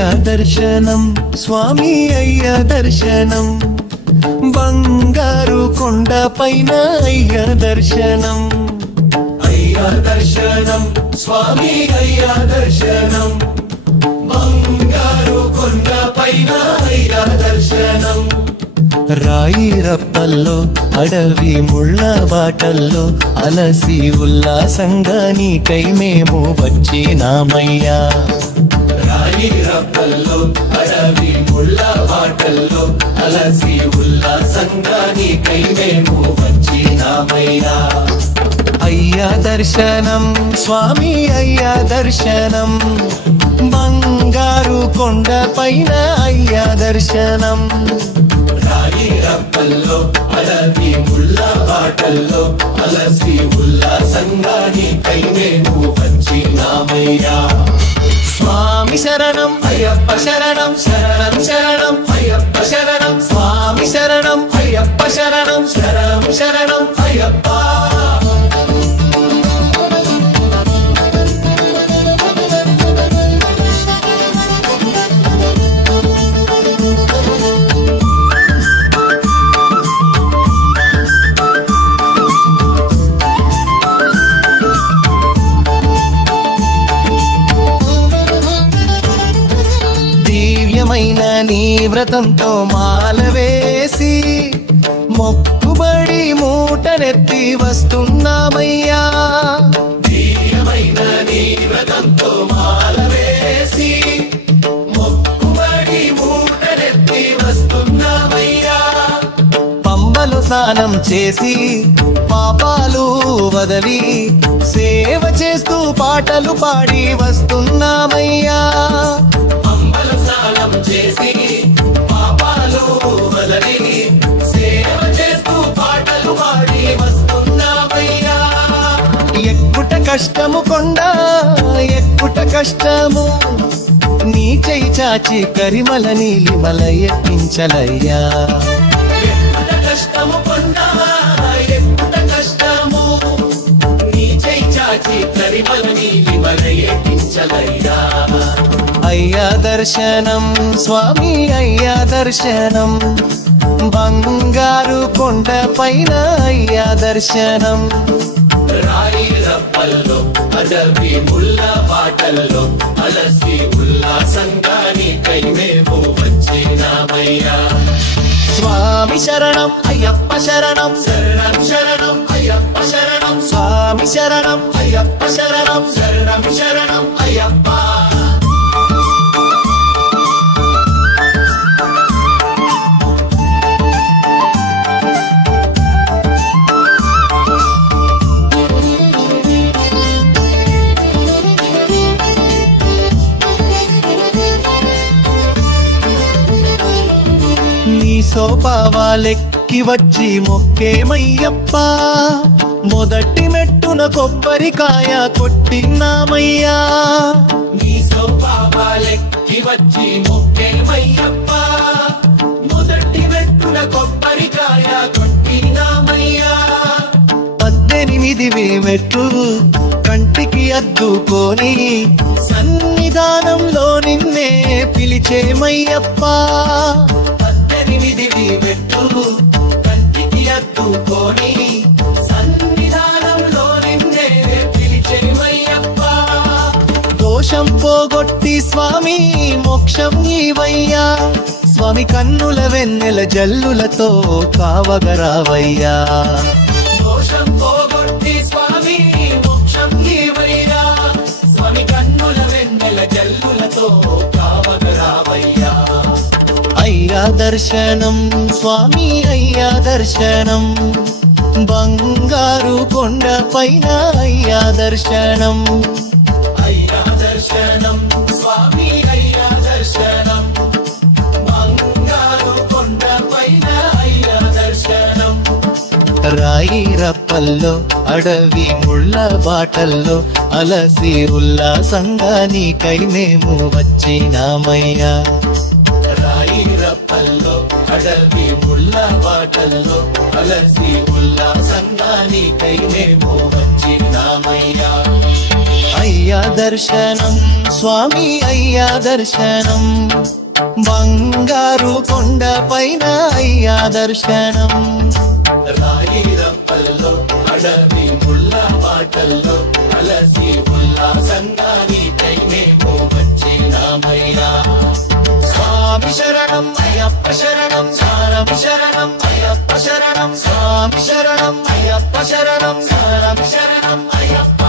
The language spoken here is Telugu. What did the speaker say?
అయ్యా దర్శనం స్వామి అయ్యా దర్శనం బంగారు కొండ పైన అయ్యా దర్శనం అయ్యా దర్శనం స్వామి అయ్యా దర్శనం బంగారు కొండ పైన అయ్యా దర్శనం రాయి రప్పల్లో అడవి ముళ్ళ బాటల్లో అలసి ఉల్లాసంగా నీకై మేము వచ్చినామయ్యా రాయి రప్పల్లో అడవి ముళ్ళ బాటల్లో అలసి ఉల్లాసంగా నీకై మేము వచ్చినామయ్యా అయ్యా దర్శనం స్వామి అయ్యా దర్శనం బంగారు కొండ పైన అయ్యా దర్శనం రాయి రప్పల్లో అడవి ముళ్ళ బాటల్లో అలసి ఉల్లాసంగా నీకై మేము వచ్చినామయ్యా స్వామి శరణం అయ్యప్ప శరణం శరణం శరణం అయ్యప్ప శరణం స్వామి శరణం అయ్యప్ప శరణం శరణం శరణం అయ్యప్ప నీ వ్రతంతో మాల వేసి మొక్కుబడి మూటనెత్తి వస్తున్నామయ్యా దివ్యమైన నీ వ్రతంతో మాల వేసి మొక్కుబడి మూటనెత్తి వస్తున్నామయ్యా పంబలు స్నానం చేసి పాపాలు వదలి సేవ చేస్తూ పాటలు పాడి వస్తున్నామయ్యా స్నానం చేసి పాపాలు వదలి సేవ చేస్తూ పాటలు పాడి వస్తున్నామయ్యా ఎక్కుట కష్టము కొండ ఎక్కుట కష్టము నీ చెయ్యి చాచి కరిమల నీలిమల ఎక్కించలయ్యా ఎక్కుట కష్టము కొండ ఎక్కుట కష్టము నీ చెయ్యి చాచి కరిమల నీలిమల ఎక్కించలయ్యా అయ్యా దర్శనం స్వామి అయ్యా దర్శనం బంగారు కొండ పైన అయ్యా దర్శనం రాయి రప్పల్లో అడవి ముళ్ళ బాటల్లో అలసి ఉల్లాసంగా నీకై మేము వచ్చినామయ్యా స్వామి శరణం అయ్యప్ప శరణం శరణం శరణం అయ్యప్ప శరణం స్వామి శరణం అయ్యప్ప శరణం శరణం శరణం అయ్యప్ప సోపావాలెక్కి వచ్చి మొక్కేమయ్యప్ప మొదటి మెట్టున కొబ్బరికాయ కొట్టినామయ్యా నీ సోపావాలెక్కి వచ్చి మొక్కేమయ్యప్ప మొదటి మెట్టున కొబ్బరికాయ కొట్టినామయ్యా 18 మెట్లు కంటికి అద్దుకొని సన్నిధానంలో నిన్నే పిలిచేమయ్యప్ప 18 మెట్లు కంటికి అద్దుకొని సన్నిధానంలో నిన్నే పిలిచేమయ్యప్ప దోషం పోగొట్టి స్వామి మోక్షం నీవయ్యా స్వామి కన్నుల వెన్నెల జల్లులతో కావగరావయ్యా దోషం పోగొట్టి స్వామి మోక్షం నీవయ్యా స్వామి కన్నుల వెన్నెల జల్లులతో కావగరావయ్యా అయ్యా దర్శనం స్వామి అయ్యా దర్శనం బంగారు కొండ పైన అయ్యా దర్శనం అయ్యా దర్శనం స్వామి అయ్యా దర్శనం బంగారు కొండ పైన అయ్యా దర్శనం రాయి రప్పల్లో అడవి ముళ్ళ బాటల్లో అలసి ఉల్లాసంగా నీకై మేము వచ్చినామయ్యా రాయిరప్పల్లో అడవి ముళ్ళ బాటల్లో అలసి ఉల్లాసంగా నీకై మేము వచ్చినామయ్యా. అయ్యా దర్శనం స్వామి అయ్యా దర్శనం, బంగారు కొండ పైన అయ్యా దర్శనం. రాయిరప్పల్లో అడవి ముళ్ళ బాటల్లో అలసి ఉల్లాసంగా నీకై మేము వచ్చినామయ్యా. స్వామి శరణం అయ్యప్ప శరణం, స్వామి శరణం అయ్యప్ప శరణం, స్వామి శరణం అయ్యప్ప శరణం, స్వామి శరణం అయ్యప్ప